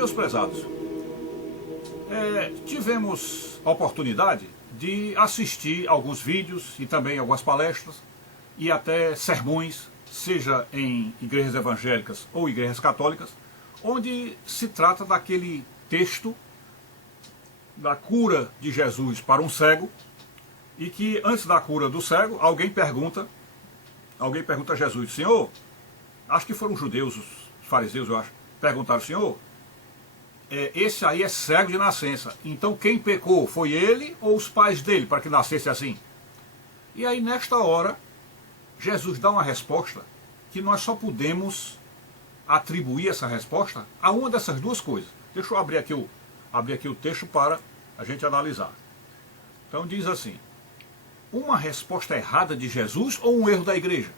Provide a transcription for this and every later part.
Meus prezados, tivemos a oportunidade de assistir alguns vídeos e também algumas palestras e até sermões, seja em igrejas evangélicas ou igrejas católicas, onde se trata daquele texto da cura de Jesus para um cego, e que antes da cura do cego, alguém pergunta a Jesus: Senhor, acho que foram os judeus, os fariseus, eu acho, perguntaram: Senhor, esse aí é cego de nascença, então quem pecou, foi ele ou os pais dele para que nascesse assim? E aí nesta hora, Jesus dá uma resposta que nós só podemos atribuir essa resposta a uma dessas duas coisas. Deixa eu abrir aqui o texto para a gente analisar. Então diz assim: uma resposta errada de Jesus ou um erro da igreja?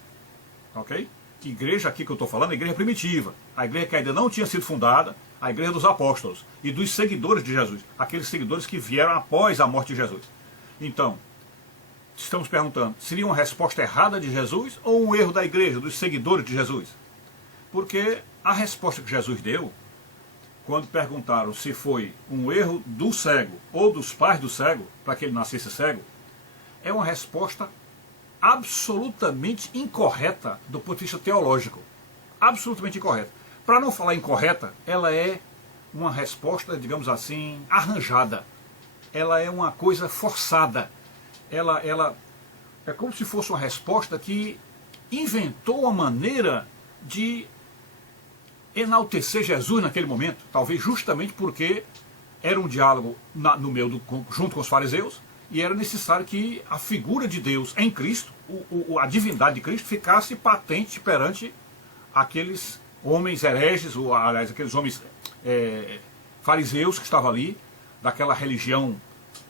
Ok? Que igreja aqui que eu estou falando é a igreja primitiva, a igreja que ainda não tinha sido fundada, a igreja dos apóstolos e dos seguidores de Jesus, aqueles seguidores que vieram após a morte de Jesus. Então, estamos perguntando, seria uma resposta errada de Jesus ou um erro da igreja, dos seguidores de Jesus? Porque a resposta que Jesus deu, quando perguntaram se foi um erro do cego ou dos pais do cego, para que ele nascesse cego, é uma resposta absolutamente incorreta do ponto de vista teológico. Absolutamente incorreta. Para não falar incorreta, ela é uma resposta, digamos assim, arranjada. Ela é uma coisa forçada. Ela é como se fosse uma resposta que inventou a maneira de enaltecer Jesus naquele momento, talvez justamente porque era um diálogo junto com os fariseus, e era necessário que a figura de Deus em Cristo, a divindade de Cristo, ficasse patente perante aqueles homens hereges, ou aliás, aqueles homens fariseus que estavam ali, daquela religião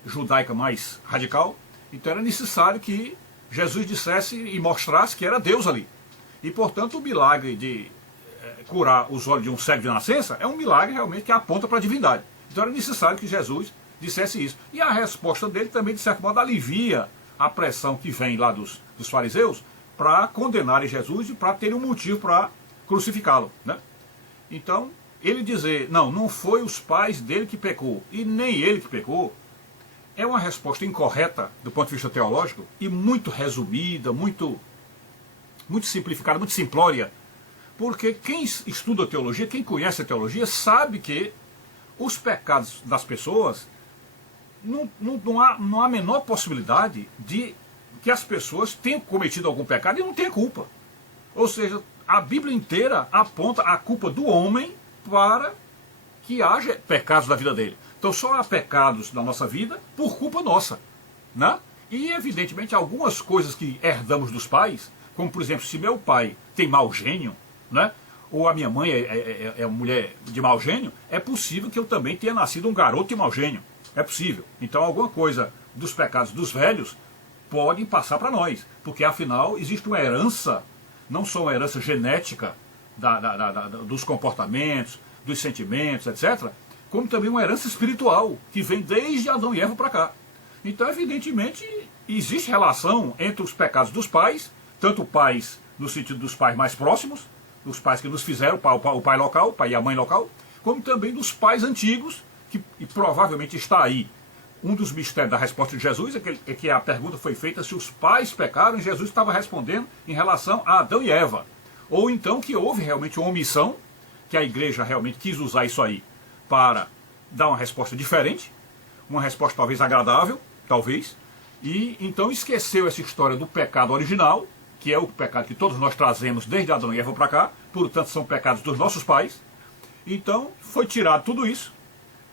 judaica mais radical. Então era necessário que Jesus dissesse e mostrasse que era Deus ali. E portanto o milagre de curar os olhos de um cego de nascença é um milagre realmente que aponta para a divindade. Então era necessário que Jesus dissesse isso. E a resposta dele também, de certo modo, alivia a pressão que vem lá dos fariseus para condenarem Jesus e para terem um motivo para crucificá-lo, né? Então, ele dizer, não foi os pais dele que pecou e nem ele que pecou, é uma resposta incorreta do ponto de vista teológico e muito resumida, muito simplificada, muito simplória. Porque quem estuda teologia, quem conhece a teologia, sabe que os pecados das pessoas, não há a menor possibilidade de que as pessoas tenham cometido algum pecado e não tenham culpa. Ou seja, a Bíblia inteira aponta a culpa do homem para que haja pecados na vida dele. Então só há pecados na nossa vida por culpa nossa, né? E evidentemente algumas coisas que herdamos dos pais, como por exemplo, se meu pai tem mau gênio, né? Ou a minha mãe é uma mulher de mau gênio, é possível que eu também tenha nascido um garoto de mau gênio. É possível. Então alguma coisa dos pecados dos velhos podem passar para nós. Porque afinal existe uma herança, não só uma herança genética dos comportamentos, dos sentimentos, etc., como também uma herança espiritual, que vem desde Adão e Eva para cá. Então evidentemente existe relação entre os pecados dos pais, tanto pais no sentido dos pais mais próximos, dos pais que nos fizeram, o pai local, o pai e a mãe local, como também dos pais antigos, e provavelmente está aí um dos mistérios da resposta de Jesus, é que a pergunta foi feita se os pais pecaram, e Jesus estava respondendo em relação a Adão e Eva. Ou então que houve realmente uma omissão, que a igreja realmente quis usar isso aí para dar uma resposta diferente, uma resposta talvez agradável, talvez, e então esqueceu essa história do pecado original, que é o pecado que todos nós trazemos desde Adão e Eva para cá, portanto são pecados dos nossos pais. Então foi tirado tudo isso,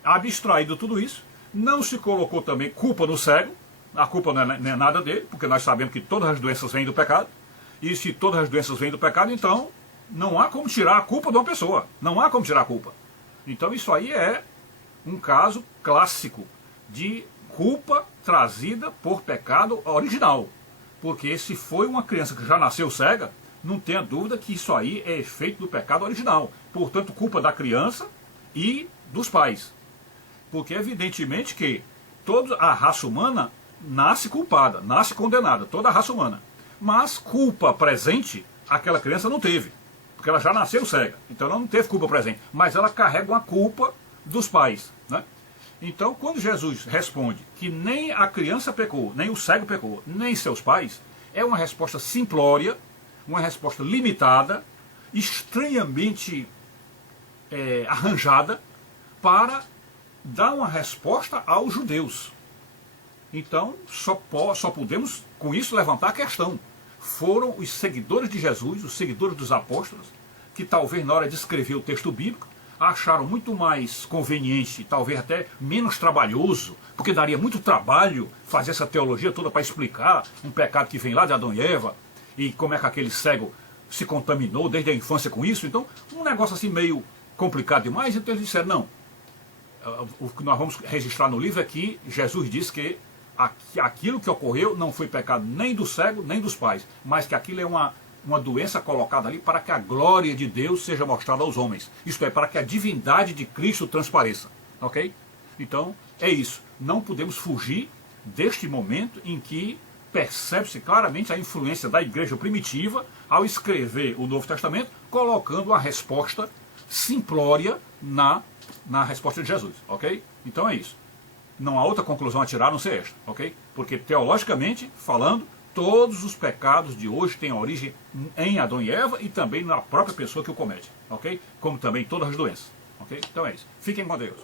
abstraído tudo isso, não se colocou também culpa no cego, a culpa não é nada dele, porque nós sabemos que todas as doenças vêm do pecado, e se todas as doenças vêm do pecado, então não há como tirar a culpa de uma pessoa, não há como tirar a culpa. Então isso aí é um caso clássico de culpa trazida por pecado original, porque se foi uma criança que já nasceu cega, não tenha dúvida que isso aí é efeito do pecado original, portanto culpa da criança e dos pais. Porque evidentemente que toda a raça humana nasce culpada, nasce condenada, toda a raça humana. Mas culpa presente, aquela criança não teve. porque ela já nasceu cega, então ela não teve culpa presente, mas ela carrega uma culpa dos pais, né? Então, quando Jesus responde que nem a criança pecou, nem o cego pecou, nem seus pais, é uma resposta simplória, uma resposta limitada, estranhamente arranjada, para dar uma resposta aos judeus. Então, só podemos, com isso, levantar a questão. Foram os seguidores de Jesus, os seguidores dos apóstolos, que talvez na hora de escrever o texto bíblico, acharam muito mais conveniente, talvez até menos trabalhoso, porque daria muito trabalho fazer essa teologia toda para explicar um pecado que vem lá de Adão e Eva, e como é que aquele cego se contaminou desde a infância com isso. Então, um negócio assim meio complicado demais. Então eles disseram, não, o que nós vamos registrar no livro é que Jesus diz que aquilo que ocorreu não foi pecado nem do cego, nem dos pais, mas que aquilo é uma doença colocada ali para que a glória de Deus seja mostrada aos homens. Isto é, para que a divindade de Cristo transpareça. Ok? Então, é isso. Não podemos fugir deste momento em que percebe-se claramente a influência da igreja primitiva ao escrever o Novo Testamento, colocando a resposta simplória na resposta de Jesus. Ok? Então é isso. Não há outra conclusão a tirar a não ser esta. Ok? Porque teologicamente falando, todos os pecados de hoje têm origem em Adão e Eva e também na própria pessoa que o comete, ok? Como também todas as doenças, ok? Então é isso. Fiquem com Deus.